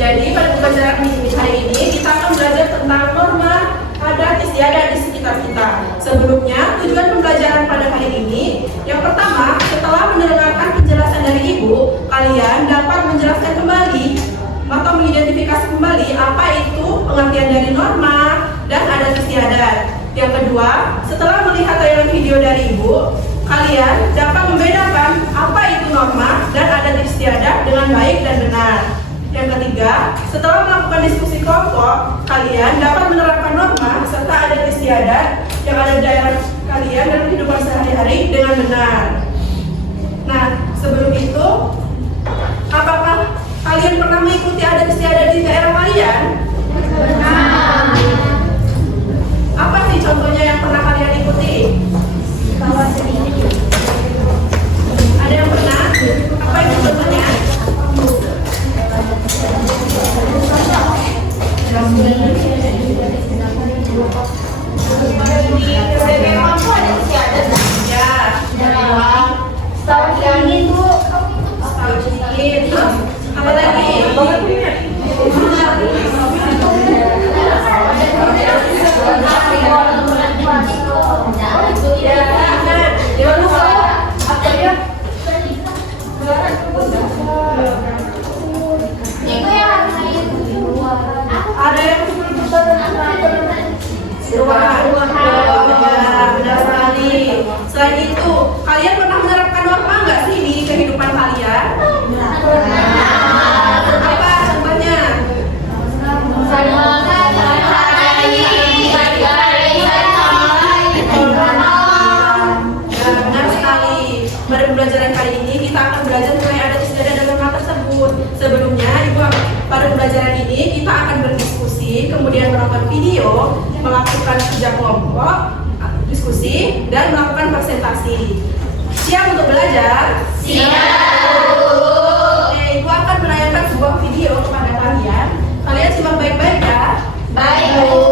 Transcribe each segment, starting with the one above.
Jadi pada pembelajaran hari ini kita akan belajar tentang norma adat istiadat di sekitar kita. Sebelumnya, tujuan pembelajaran pada hari ini yang pertama, setelah mendengarkan penjelasan dari Ibu, kalian dapat menjelaskan kembali atau mengidentifikasi kembali apa itu pengertian dari norma dan adat istiadat. Yang kedua, setelah melihat tayangan video dari Ibu, kalian dapat membedakan apa itu norma dan adat istiadat dengan baik dan benar. Yang ketiga, setelah melakukan diskusi kelompok, kalian dapat menerapkan norma serta adat istiadat yang ada di daerah kalian dalam kehidupan sehari-hari dengan benar. Nah, sebelum itu, apakah kalian pernah mengikuti adat istiadat di daerah kalian? Benar. Apa sih contohnya yang pernah kalian ikuti? Ada yang pernah? Apa itu contohnya? Apa lagi? Ada yang benar sekali. Selain itu, kalian pernah menerapkan norma nggak sih di kehidupan kalian? Apa contohnya? Benar sekali. Pada pembelajaran kali ini kita akan belajar mengenai adat istiadat dan norma tersebut. Sebelumnya, pada pembelajaran ini kita akan berdiskusi, kemudian menonton video, melakukan kerja kelompok, diskusi, dan melakukan presentasi. Siap untuk belajar? Siap! Oke, Ibu akan menayangkan sebuah video kepada kalian. Kalian simak baik-baik ya. Baik, Bu.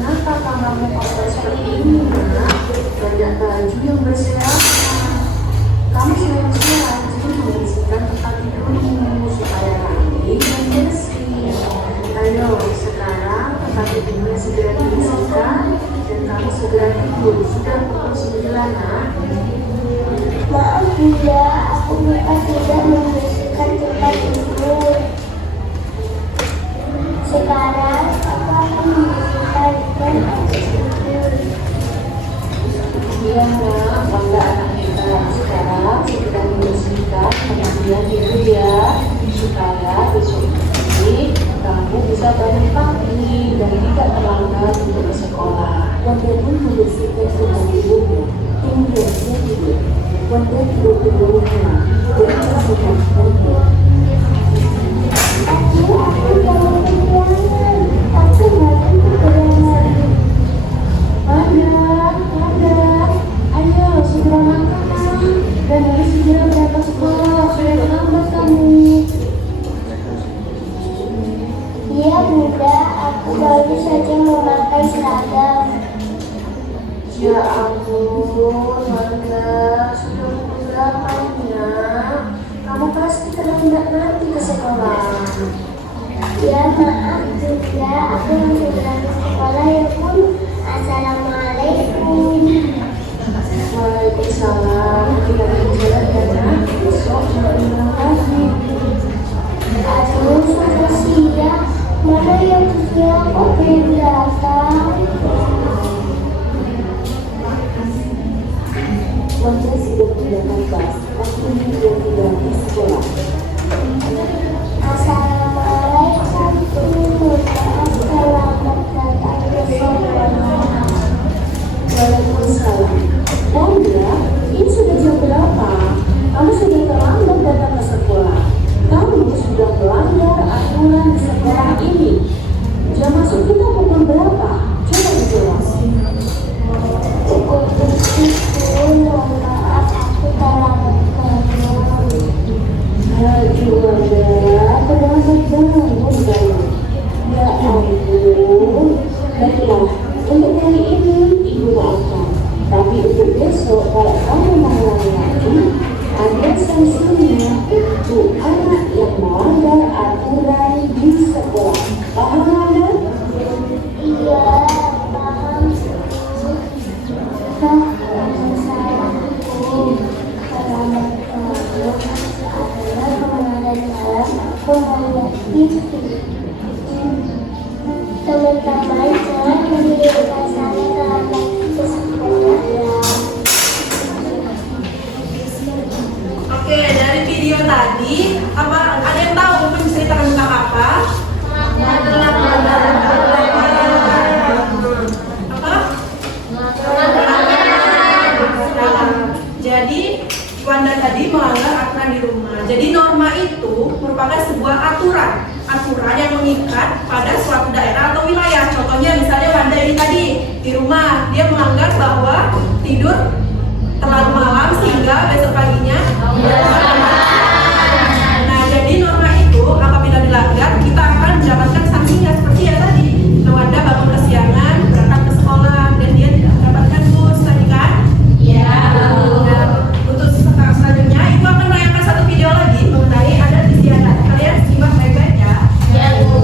Kenapa kamu kotor seperti ini, Nak? Banyak baju yang berserakan. Kamu seharusnya rajin membersihkan tempat tidurmu supaya rapi dan bersih. Ayo, sekarang tempat tidurnya segera dibersihkan dan kamu segera tidur. Sudah pukul 9, Nak. Maaf Bunda, aku lupa tidak membersihkan tempat tidur. Sekarang aku akan membersihkan dan tidur. Iya, Nak. Bangga anak kita. Sekarang segera membersihkan, kemudian tidur ya, supaya besok pagi kamu bisa bangun pagi dan tidak terlambat untuk ke sekolah. Wanda pun membersihkan tempat tidurnya. Kemudian dia tidur. Wanda tidur di rumah dan bersihkan tidur. Aku jangan kehilangan. Aku mau kehilangan. Wanda, ayo segera makan dan harus segera berangkat sekolah. Sudah terlambat kamu. Iya Bunda, aku baru saja memakai seragam. Ya ampun, Wanda, sudah pukul berapa ya? Kamu pasti terlambat nanti ke sekolah. Ya maaf Bunda, aku masih berangkat sekolah ya Bun. Assalamualaikum. Waalaikumsalam. Kita berjalan ya, Nak. Besok terima kasih. Aduh, sudah siang. Mana yang siang kok belum datang? Wanda sudah menggunakan bus, waktunya dia tidak di sekolah. aku mau teman-teman jangan mengirimkan saya ke alamat tersebut ya. Oke, dari video tadi, apa ada yang tahu menceritakan tentang apa? Apa? Jadi, Wanda tadi melanggar aturan di rumah. Jadi norma itu merupakan sebuah aturan yang mengikat pada suatu daerah atau wilayah. Contohnya misalnya Wanda ini tadi di rumah, dia melanggar bahwa tidur terlalu malam sehingga besok paginya. Nah, jadi norma itu apabila dilanggar kita akan mendapatkan sanksinya seperti ya tadi. Wanda bangun kesiangan, berangkat ke sekolah dan dia tidak mendapatkan bus tadi kan? Iya. Nah, untuk selanjutnya ibu akan menayangkan satu video lagi mengenai adat istiadat. Kalian simak baik-baik ya. Ya, Bu.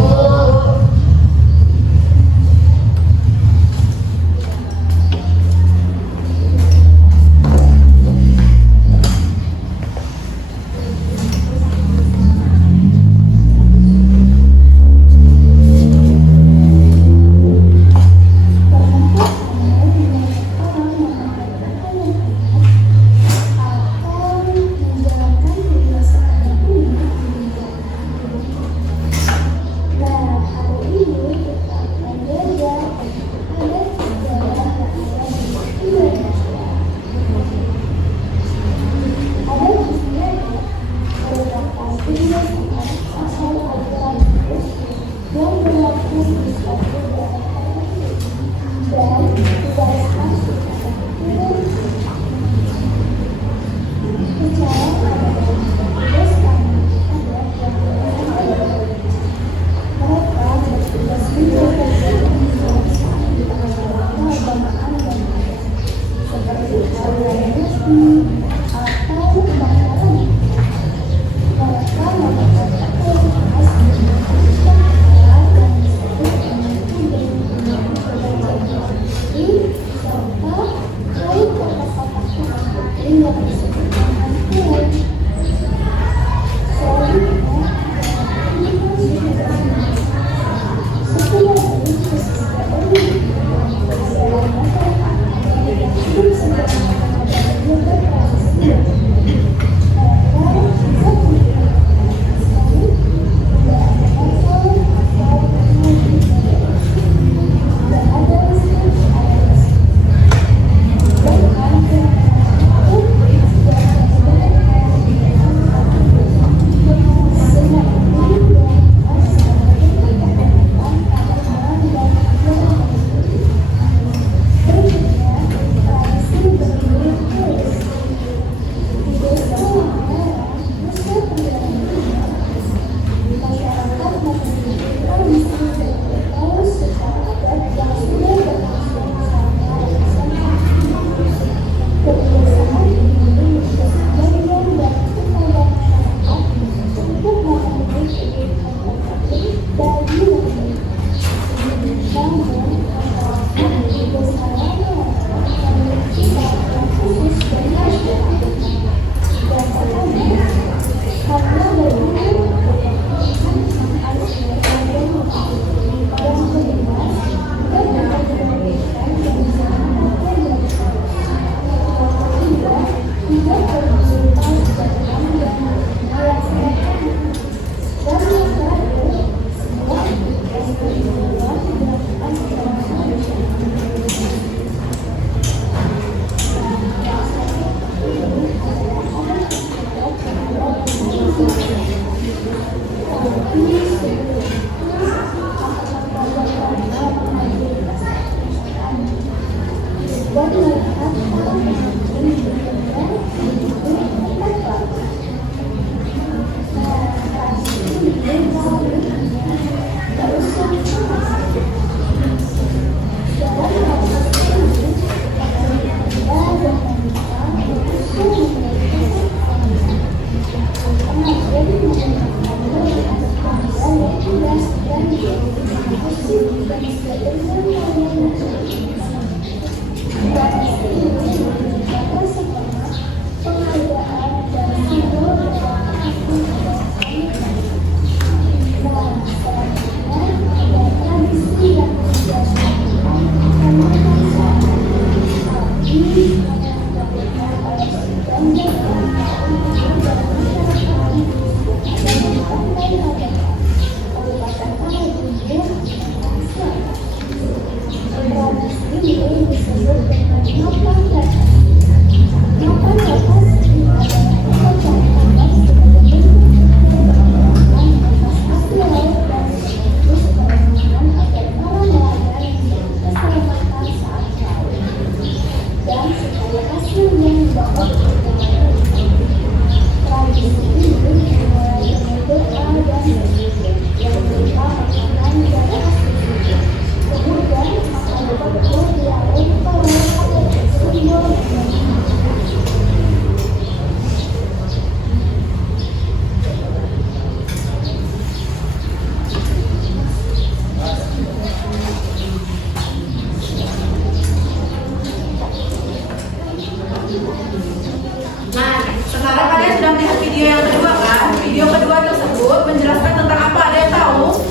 tersebut menjelaskan tentang apa? Ada yang tahu?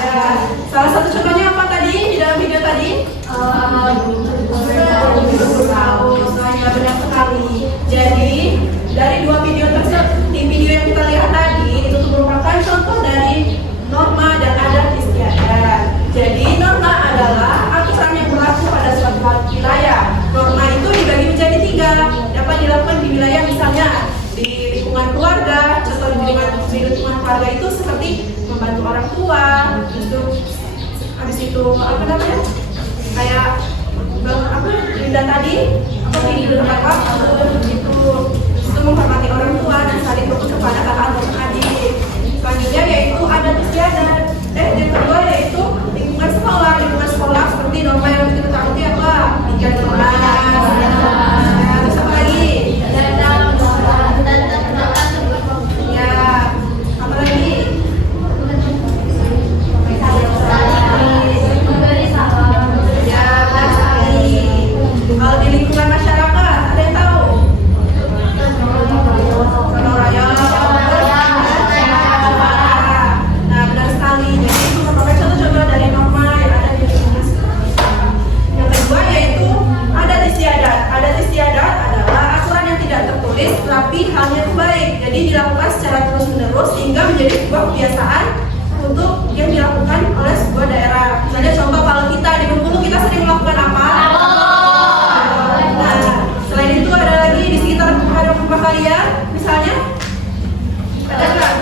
Ya. Salah satu contohnya apa tadi di dalam video tadi? Ya, benar sekali. Jadi dari dua video tersebut, di video yang kita lihat tadi itu merupakan contoh dari norma dan adat istiadat. Jadi norma adalah aturan yang berlaku pada suatu wilayah. Norma itu dibagi menjadi 3. Dapat dilakukan di wilayah misalnya di lingkungan keluarga. Contoh di lingkungan keluarga itu seperti membantu orang tua, habis itu apa namanya? Kayak apa? Linda tadi, apa tidur apa? Itu menghormati orang tua dan saling berbakti kepada kakak atau adik. Selanjutnya yaitu adat istiadat. Yang kedua yaitu lingkungan sekolah seperti norma yang kita takuti apa? Tiga kelas. Terus apa lagi? Ya, apa lagi? Ya, benar sekali. Kalau di lingkungan masyarakat, ada yang tahu? Gotong royong. Nah, benar sekali. Jadi itu merupakan contoh-contoh dari norma yang ada di lingkungan sekolah. Yang kedua yaitu adat istiadat. Adat istiadat adalah aturan yang tidak tertulis tapi halnya baik. Jadi dilakukan secara terus-menerus hingga menjadi sebuah kebiasaan untuk yang dilakukan oleh sebuah daerah. Misalnya contoh kalau kita di Bengkulu kita sering melakukan apa? Nah, selain itu ada lagi di sekitar rumah kalian, misalnya ada nggak?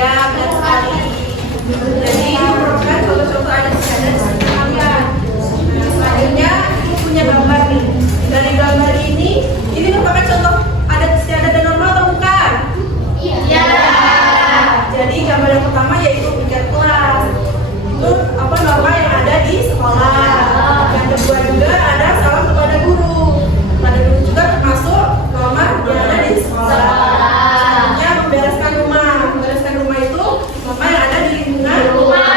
Ya, benar sekali. Jadi ini merupakan contoh-contoh adat istiadat di sekitar kalian. Nah, selanjutnya ini punya gambar nih. Dari gambar ini merupakan contoh adat istiadat dan norma atau bukan? Iya. Jadi gambar yang pertama yaitu piket kelas. Itu apa norma yang ada di sekolah. Yang kedua juga ada salam kepada guru. Kepada guru juga termasuk norma yang ada di sekolah. Selanjutnya membereskan rumah. Membereskan rumah itu norma yang ada di lingkungan rumah.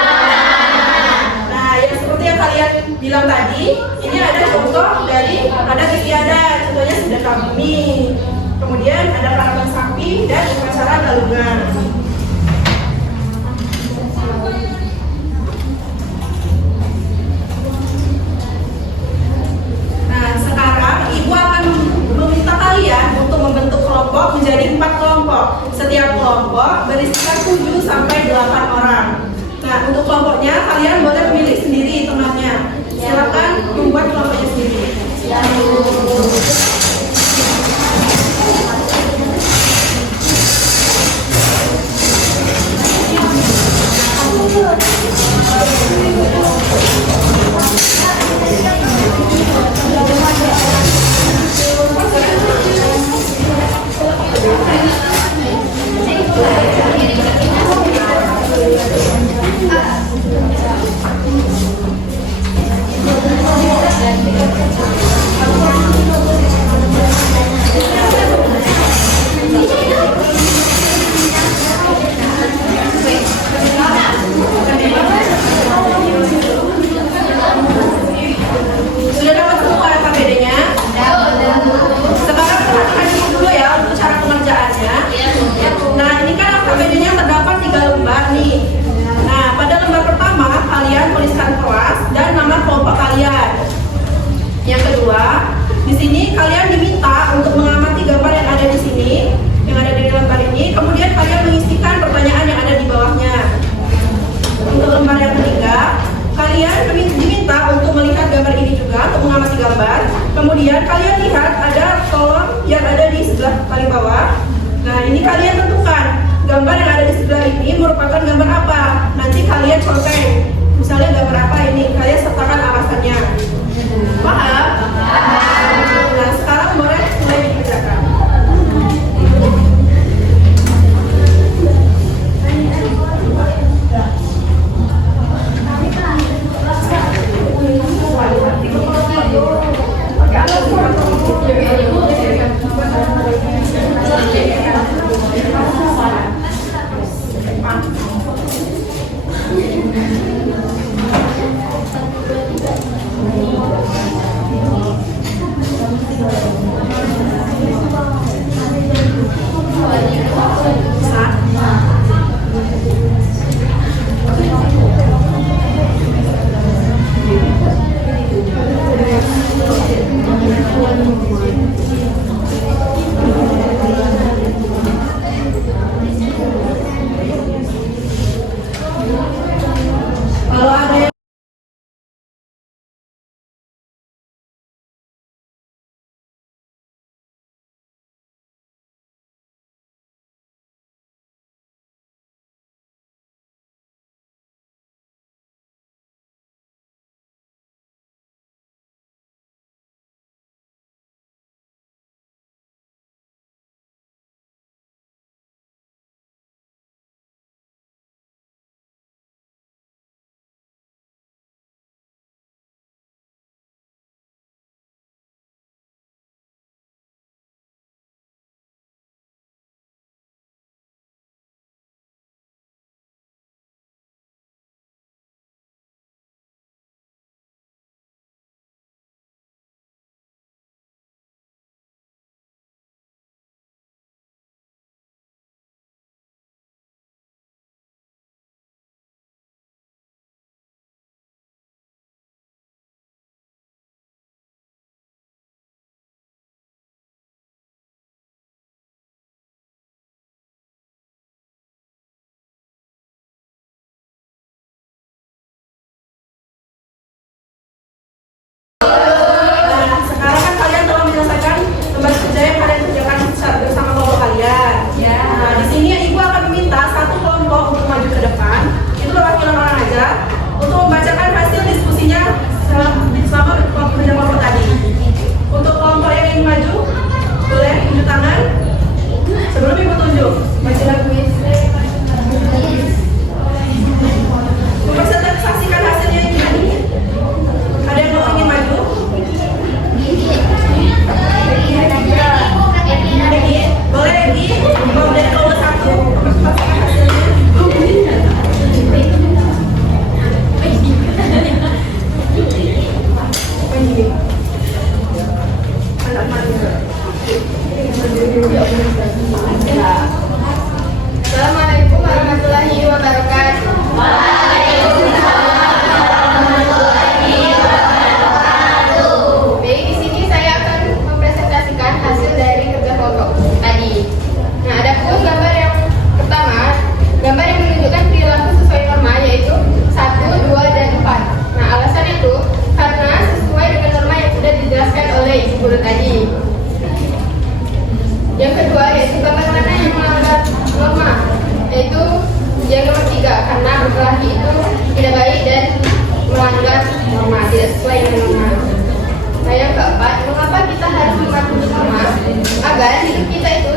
Nah, yang seperti yang kalian bilang tadi, ini ada contoh dari adat istiadat. Contohnya sedekah bumi. Kemudian ada paraban sapi dan upacara galungan. Nah, sekarang ibu akan meminta kalian untuk membentuk kelompok menjadi 4 kelompok. Setiap kelompok berisikan 7 sampai 8 orang. Nah, untuk kelompoknya kalian boleh memilih sendiri temannya. Silakan membuat kelompoknya sendiri. Sudah dapat semua KPD-nya? Sekarang perhatikan dulu ya untuk cara pengerjaannya. Nah, ini kan KPD-nya terdapat 3 lembar nih. Nah, pada lembar pertama kalian tuliskan kelas dan nama kelompok kalian. Yang kedua, di sini kalian diminta untuk mengamati gambar yang ada di sini, yang ada di lembar ini. Kemudian kalian mengisikan pertanyaan yang ada di bawahnya. Untuk lembar yang ketiga, kalian diminta untuk melihat gambar ini juga, untuk mengamati gambar. Kemudian kalian lihat ada kolom yang ada di sebelah paling bawah. Nah, ini kalian tentukan gambar yang ada di sebelah ini merupakan gambar apa. Nanti kalian contek. Misalnya gambar apa ini, kalian sertakan alasannya. Paham? Nah, sekarang boleh mulai dikerjakan. Sebelum ibu tunjuk, bacalah kuis. Mempresentasikan hasilnya yang tadi. Ada yang mau ingin maju? Egi, boleh Egi? Kalau dari nomor 1, mempresentasikan hasilnya. Apa ini? Anak mana? Assalamualaikum warahmatullahi wabarakatuh. Baik, di sini saya akan mempresentasikan hasil dari kerja kelompok tadi. Nah, ada pun gambar yang pertama, gambar yang menunjukkan perilaku sesuai norma yaitu 1, 2, dan 4. Nah, alasannya itu karena sesuai dengan norma yang sudah dijelaskan oleh Ibu Guru tadi. Yang kedua yaitu gambar mana yang melanggar norma, yaitu yang nomor 3, karena berkelahi itu tidak baik dan melanggar norma, tidak sesuai dengan norma. Nah, yang keempat, mengapa kita harus mematuhi norma agar hidup kita itu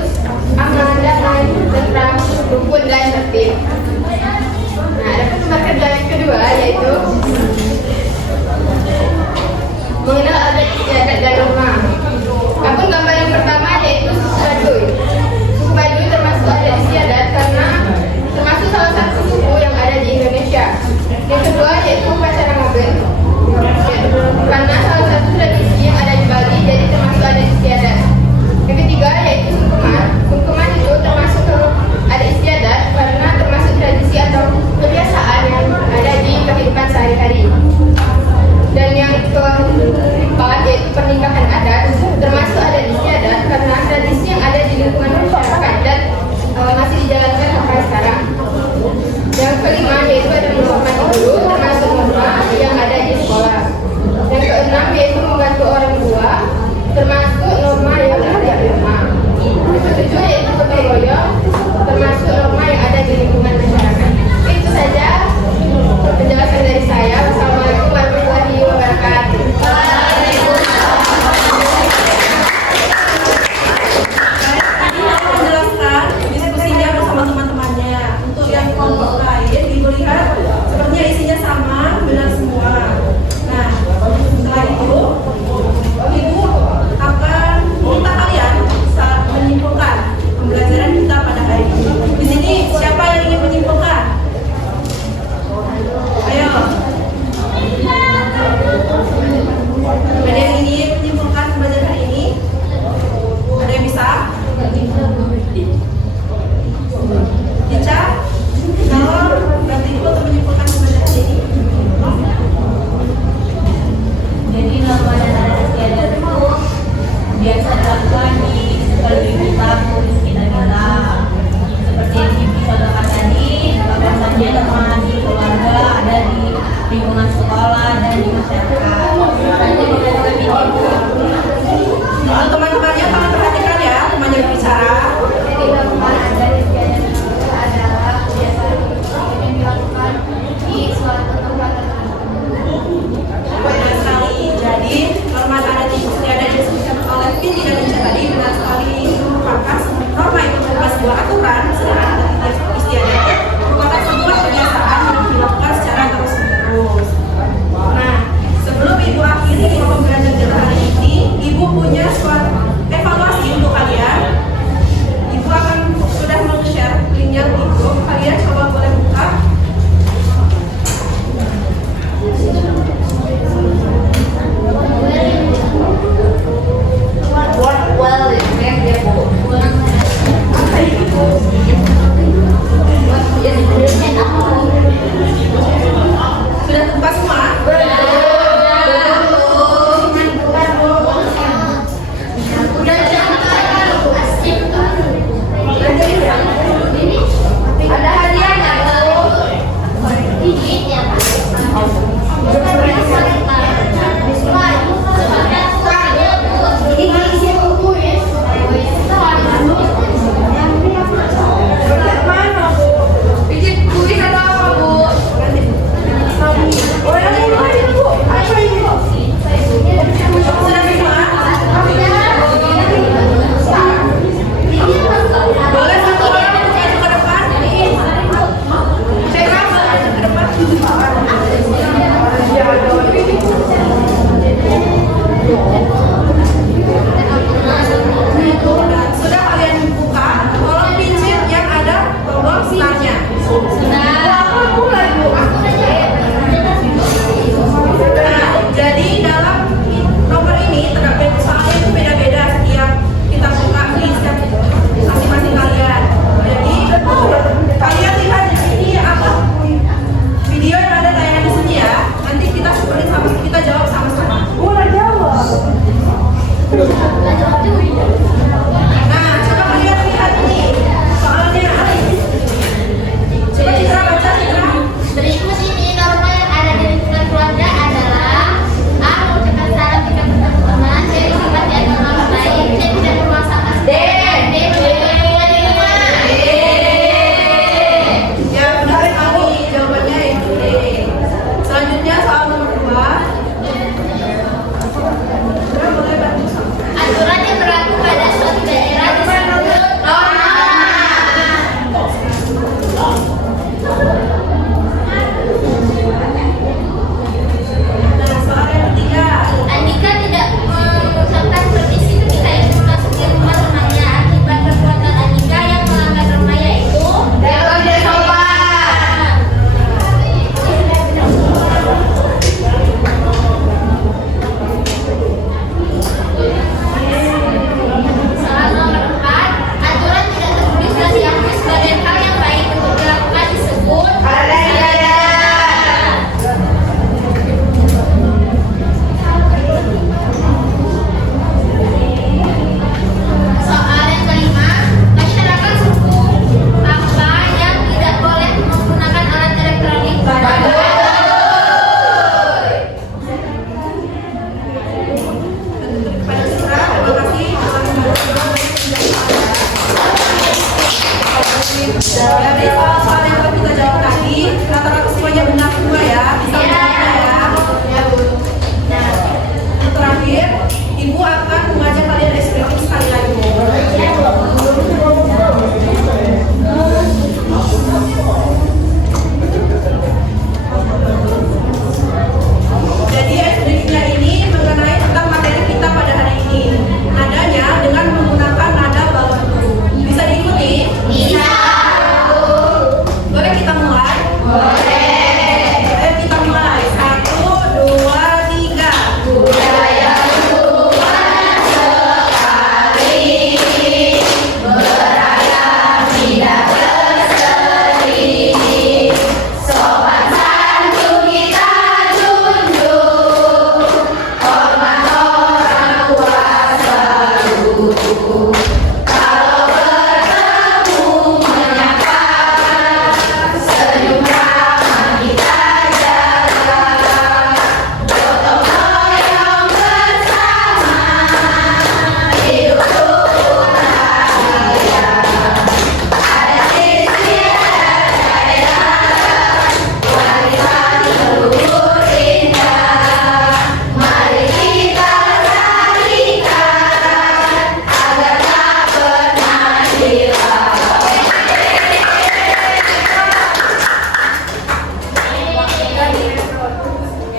aman, damai, tentram, rukun, dan tertib. Nah, ada gambar kerja yang kedua yaitu mengenal adat istiadat dan norma. Adapun gambar yang pertama yaitu suku Baduy. Suku Baduy termasuk adat istiadat karena termasuk salah satu suku yang ada di Indonesia. Yang kedua yaitu upacara Ngaben, karena salah satu tradisi yang ada di Bali, jadi termasuk adat istiadat. Yang ketiga yaitu sungkeman. Sungkeman itu termasuk adat istiadat karena termasuk tradisi atau kebiasaan yang ada di kehidupan sehari-hari.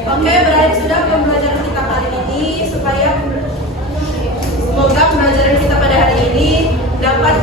Oke, berakhir sudah pembelajaran kita kali ini. Semoga pembelajaran kita pada hari ini dapat